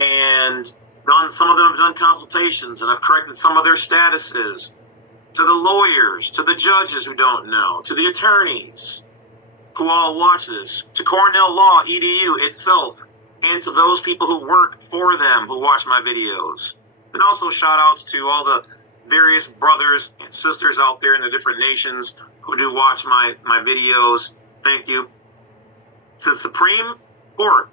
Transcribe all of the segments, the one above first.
and some of them have done consultations, and I've corrected some of their statuses to the lawyers, to the judges who don't know, to the attorneys who all watch this, to Cornell Law EDU itself, and to those people who work for them who watch my videos. And also shout outs to all the various brothers and sisters out there in the different nations who do watch my videos. Thank you. It's the Supreme Court.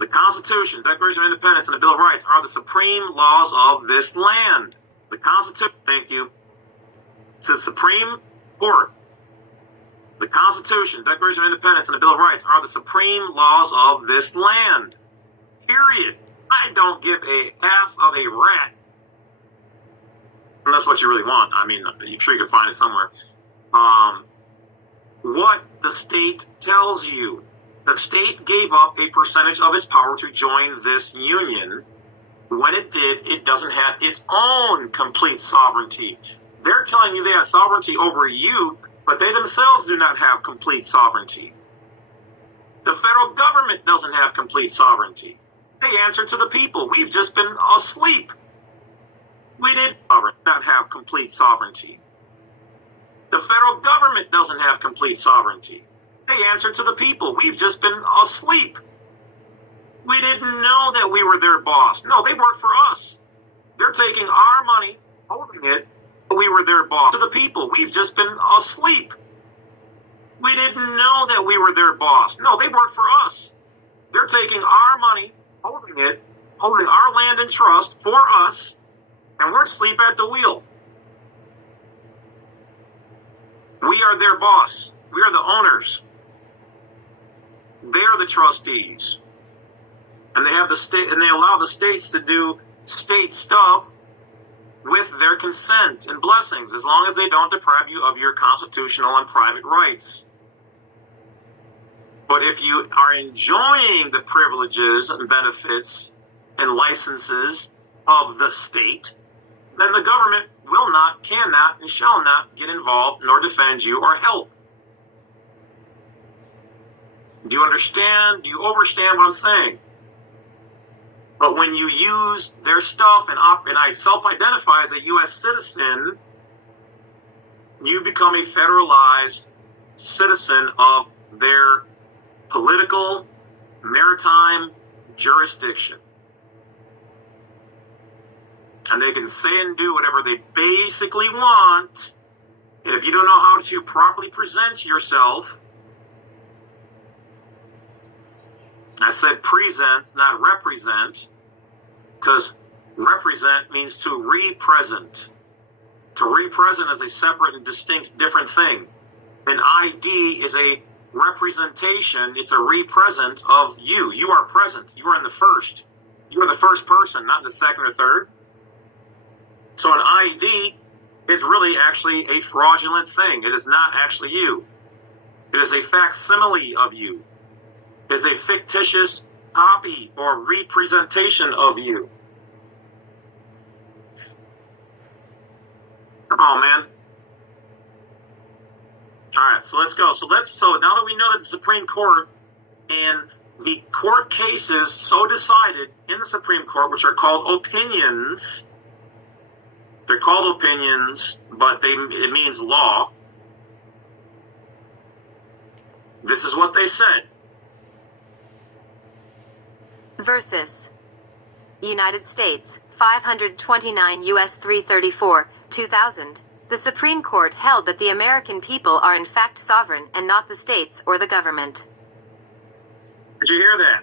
The Constitution, Declaration of Independence, and the Bill of Rights are the supreme laws of this land. The Constitution, thank you. It's the Supreme Court. The Constitution, Declaration of Independence, and the Bill of Rights are the supreme laws of this land. Period. I don't give a ass of a rat. And that's what you really want. I mean, I'm sure you can find it somewhere. What the state tells you. The state gave up a percentage of its power to join this union. When it did, it doesn't have its own complete sovereignty. They're telling you they have sovereignty over you, but they themselves do not have complete sovereignty. The federal government doesn't have complete sovereignty. They answer to the people. We've just been asleep. We did not have complete sovereignty. The federal government doesn't have complete sovereignty. They answer to the people. We've just been asleep. We didn't know that we were their boss. No, they work for us. They're taking our money, holding it, but we were their boss. To the people, we've just been asleep. We didn't know that we were their boss. No, they work for us. They're taking our money, holding it, holding our land in trust for us, and we're asleep at the wheel. We are their boss. We are the owners. They are the trustees. And they have the state, and they allow the states to do state stuff with their consent and blessings, as long as they don't deprive you of your constitutional and private rights. But if you are enjoying the privileges and benefits and licenses of the state, then the government will not, cannot, and shall not get involved nor defend you or help. Do you understand? Do you understand what I'm saying? But when you use their stuff and I self-identify as a U.S. citizen, you become a federalized citizen of their political, maritime jurisdiction. And they can say and do whatever they basically want. And if you don't know how to properly present yourself, I said present, not represent, because represent means to represent. To represent is a separate and distinct different thing. An ID is a representation, it's a represent of you. You are present. You are in the first. You are the first person, not in the second or third. So an ID is really actually a fraudulent thing. It is not actually you. It is a facsimile of you. It is a fictitious copy or representation of you. Come on, man. All right, so let's go. So now that we know that the Supreme Court and the court cases so decided in the Supreme Court, which are called opinions, they're called opinions, but it means law. This is what they said. Versus United States, 529 U.S. 334, 2000. The Supreme Court held that the American people are in fact sovereign and not the states or the government. Did you hear that?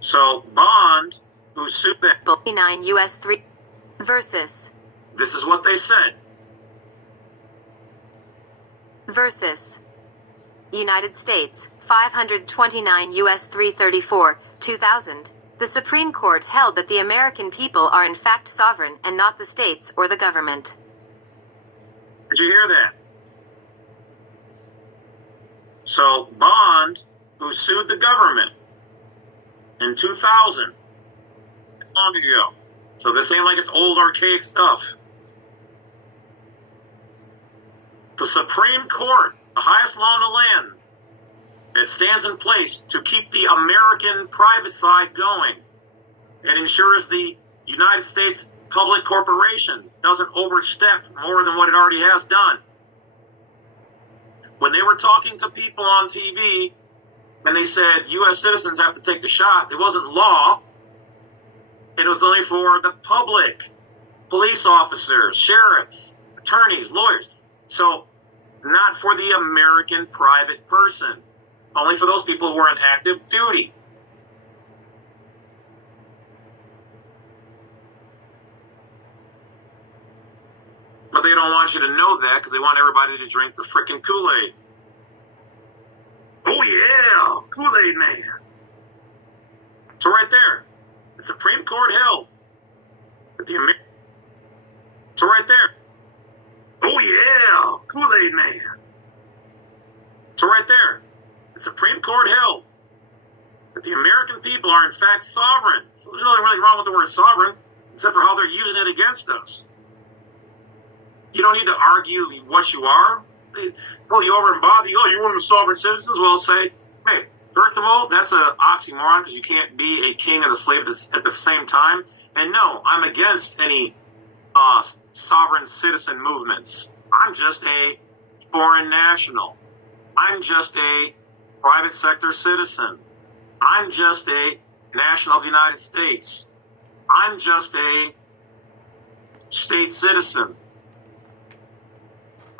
So Bond, who sued that 49 U.S. 3 versus. This is what they said. Versus United States, 529 U.S. 334, 2000. The Supreme Court held that the American people are in fact sovereign and not the states or the government. Did you hear that? So Bond, who sued the government in 2000, long ago. So this ain't like it's old archaic stuff. The Supreme Court, the highest law in the land, that stands in place to keep the American private side going. It ensures the United States public corporation doesn't overstep more than what it already has done. When they were talking to people on TV and they said U.S. citizens have to take the shot, it wasn't law. It was only for the public, police officers, sheriffs, attorneys, lawyers. So not for the American private person, only for those people who are on active duty. But they don't want you to know that because they want everybody to drink the frickin' Kool-Aid. Oh yeah, Kool-Aid man. So right there, the Supreme Court held that so right there. Oh yeah, Kool-Aid man. So right there, the Supreme Court held that the American people are in fact sovereign. So there's nothing really wrong with the word sovereign, except for how they're using it against us. You don't need to argue what you are. They pull you over and bother you. Oh, you're one of the sovereign citizens? Well, say, hey, first of all, that's an oxymoron because you can't be a king and a slave at the same time. And no, I'm against any sovereign citizen movements. I'm just a foreign national. I'm just a private sector citizen. I'm just a national of the United States. I'm just a state citizen.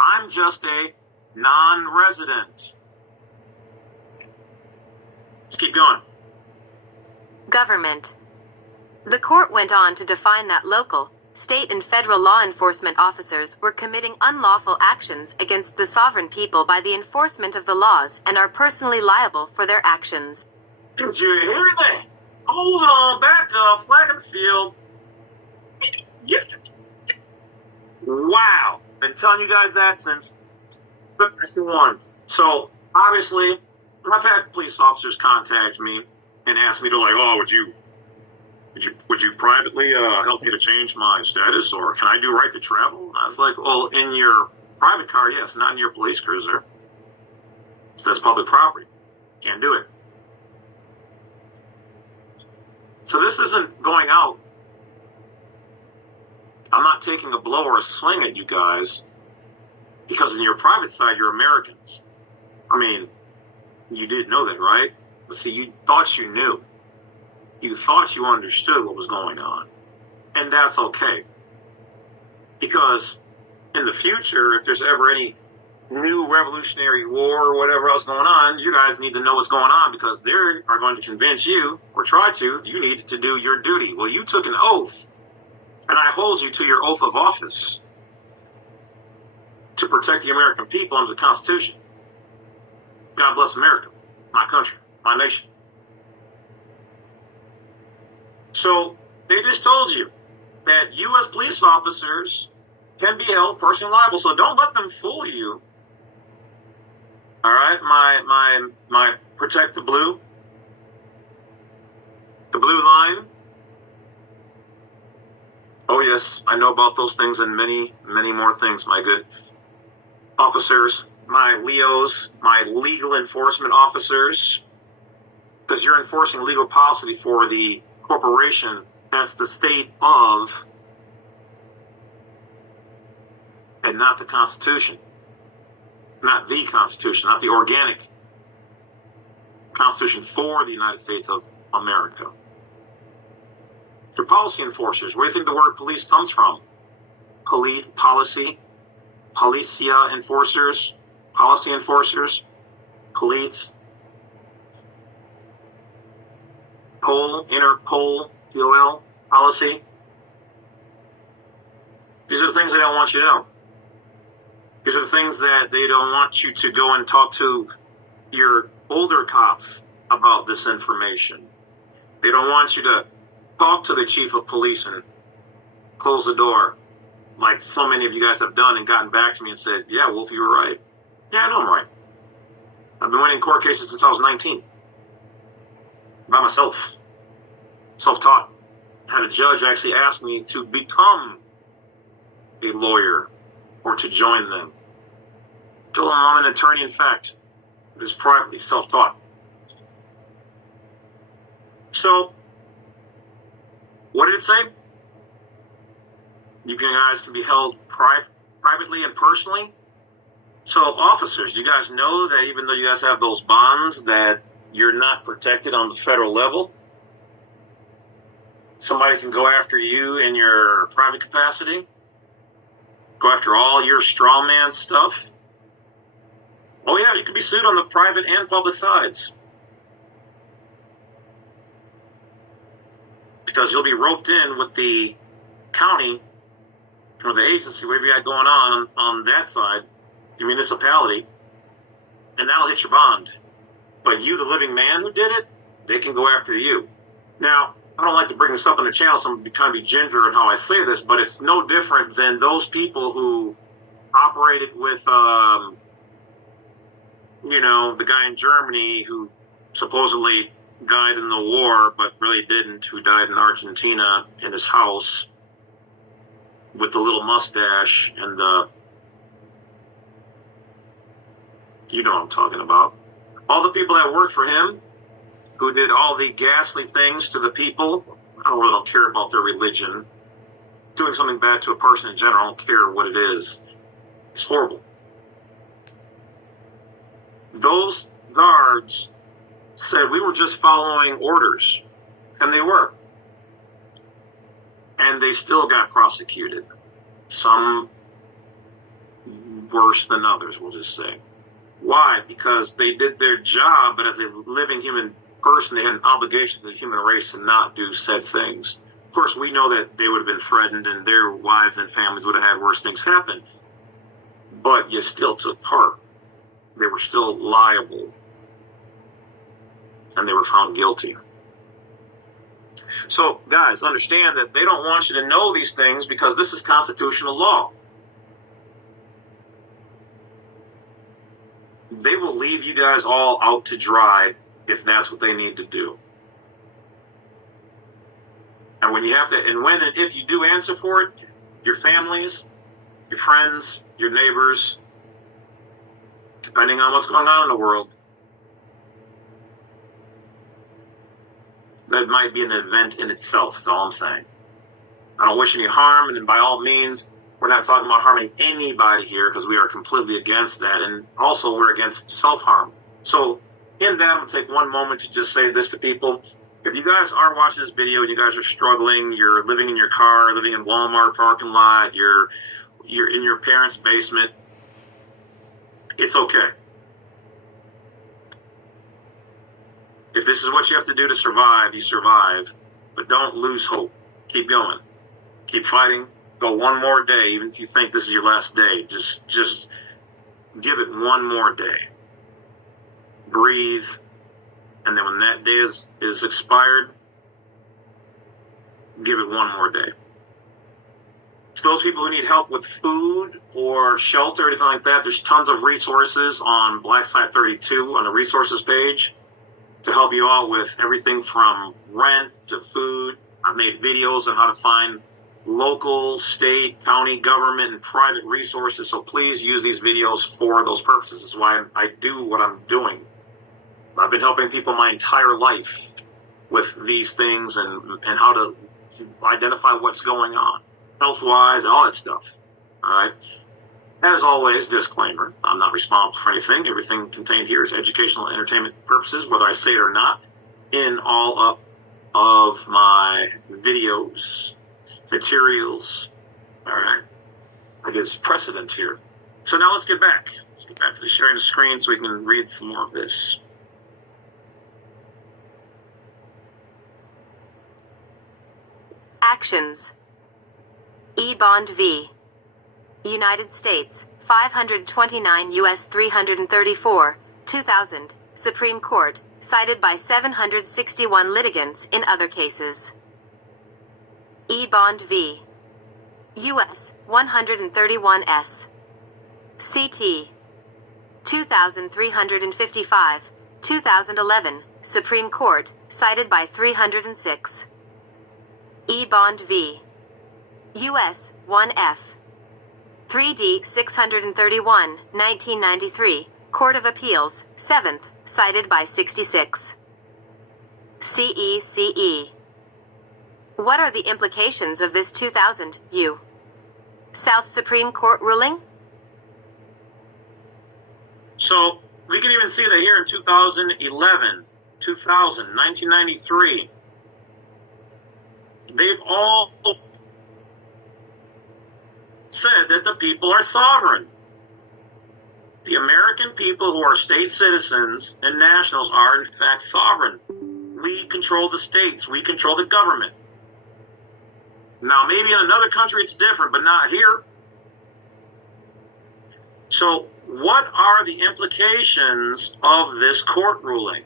I'm just a non-resident. Let's keep going. Government. The court went on to define that local, state and federal law enforcement officers were committing unlawful actions against the sovereign people by the enforcement of the laws and are personally liable for their actions. Did you hear that? Hold on, back up, flag in the field. Yes. Wow. Been telling you guys that since 51. So obviously, I've had police officers contact me and ask me to would you privately help me to change my status, or can I do right to travel? And I was like, well, in your private car, yes, not in your police cruiser. So that's public property. Can't do it. So this isn't going out. I'm not taking a blow or a swing at you guys, because in your private side, you're Americans. I mean, you did know that, right? But see, you thought you knew. You thought you understood what was going on. And that's okay. Because in the future, if there's ever any new revolutionary war or whatever else going on, you guys need to know what's going on, because they are going to convince you, or try to, you need to do your duty. Well, you took an oath. And I hold you to your oath of office to protect the American people under the Constitution. God bless America, my country, my nation. So they just told you that U.S. police officers can be held personally liable. So don't let them fool you. All right, my protect the blue line. Oh, yes, I know about those things and many, many more things, my good officers, my Leos, my legal enforcement officers, because you're enforcing legal policy for the corporation that's the state of, and not the Constitution. Not the Constitution, not the organic Constitution for the United States of America. They're policy enforcers. Where do you think the word police comes from? Policia enforcers, policy enforcers, police, Interpol, POL, policy. These are the things they don't want you to know. These are the things that they don't want you to go and talk to your older cops about this information. They don't want you to talk to the chief of police and close the door, like so many of you guys have done and gotten back to me and said, yeah, Wolf, you were right. Yeah, I know I'm right. I've been winning court cases since I was 19. By myself. Self-taught. I had a judge actually ask me to become a lawyer or to join them. Told him I'm an attorney in fact. is privately self-taught. So, what did it say? You guys can be held privately and personally. So, officers, you guys know that even though you guys have those bonds, that you're not protected on the federal level. Somebody can go after you in your private capacity, go after all your strawman stuff. Oh yeah, you could be sued on the private and public sides. Because you'll be roped in with the county or the agency, whatever you got going on that side, your municipality, and that'll hit your bond. But you, the living man who did it, they can go after you. Now, I don't like to bring this up on the channel, so I'm going to kind of be ginger in how I say this, but it's no different than those people who operated with, the guy in Germany who supposedly died in the war, but really didn't, who died in Argentina in his house with the little mustache and you know what I'm talking about. All the people that worked for him, who did all the ghastly things to the people. I really don't care about their religion. Doing something bad to a person in general, I don't care what it is. It's horrible. Those guards said we were just following orders, and they were. And they still got prosecuted. Some worse than others, we'll just say. Why? Because they did their job, but as a living human person, they had an obligation to the human race to not do said things. Of course, we know that they would have been threatened and their wives and families would have had worse things happen. But you still took part. They were still liable. And they were found guilty. So, guys, understand that they don't want you to know these things because this is constitutional law. They will leave you guys all out to dry if that's what they need to do. And when you have to, and when and if you do answer for it, your families, your friends, your neighbors, depending on what's going on in the world, that might be an event in itself, is all I'm saying. I don't wish any harm, and by all means, we're not talking about harming anybody here because we are completely against that, and also we're against self-harm. So, in that, I'm going to take one moment to just say this to people. If you guys are watching this video and you guys are struggling, you're living in your car, living in Walmart parking lot, you're in your parents' basement, it's okay. If this is what you have to do to survive, you survive. But don't lose hope. Keep going. Keep fighting. Go one more day, even if you think this is your last day. Just give it one more day. Breathe. And then when that day is expired, give it one more day. To those people who need help with food or shelter or anything like that, there's tons of resources on Black Site 32 on the resources page to help you out with everything from rent to food. I've made videos on how to find local, state, county, government, and private resources, so please use these videos for those purposes. This is why I do what I'm doing. I've been helping people my entire life with these things and how to identify what's going on, health-wise, and all that stuff. All right? As always, disclaimer, I'm not responsible for anything. Everything contained here is educational and entertainment purposes, whether I say it or not, in all of my videos, materials. All right? I guess precedent here. So now let's get back. Let's get back to the sharing the screen so we can read some more of this. Actions. E. Bond v. United States, 529 U.S. 334, 2000, Supreme Court, cited by 761 litigants in other cases. E. Bond v. U.S. 131 S. CT 2355, 2011, Supreme Court, cited by 306. E. Bond v. U.S. 1F 3D 631, 1993, Court of Appeals, 7th, cited by 66. CECE. What are the implications of this 2000 U. South Supreme Court ruling? So we can even see that here in 2011, 2000, 1993. They've all said that the people are sovereign. The American people who are state citizens and nationals are in fact sovereign. We control the states. We control the government. Now, maybe in another country it's different, but not here. So, what are the implications of this court ruling?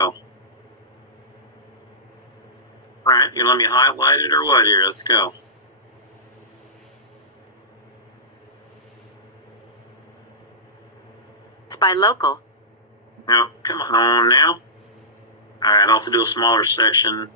Oh. All right, you let me highlight it or what here? Let's go. It's by local. Now, come on now. All right, I'll have to do a smaller section.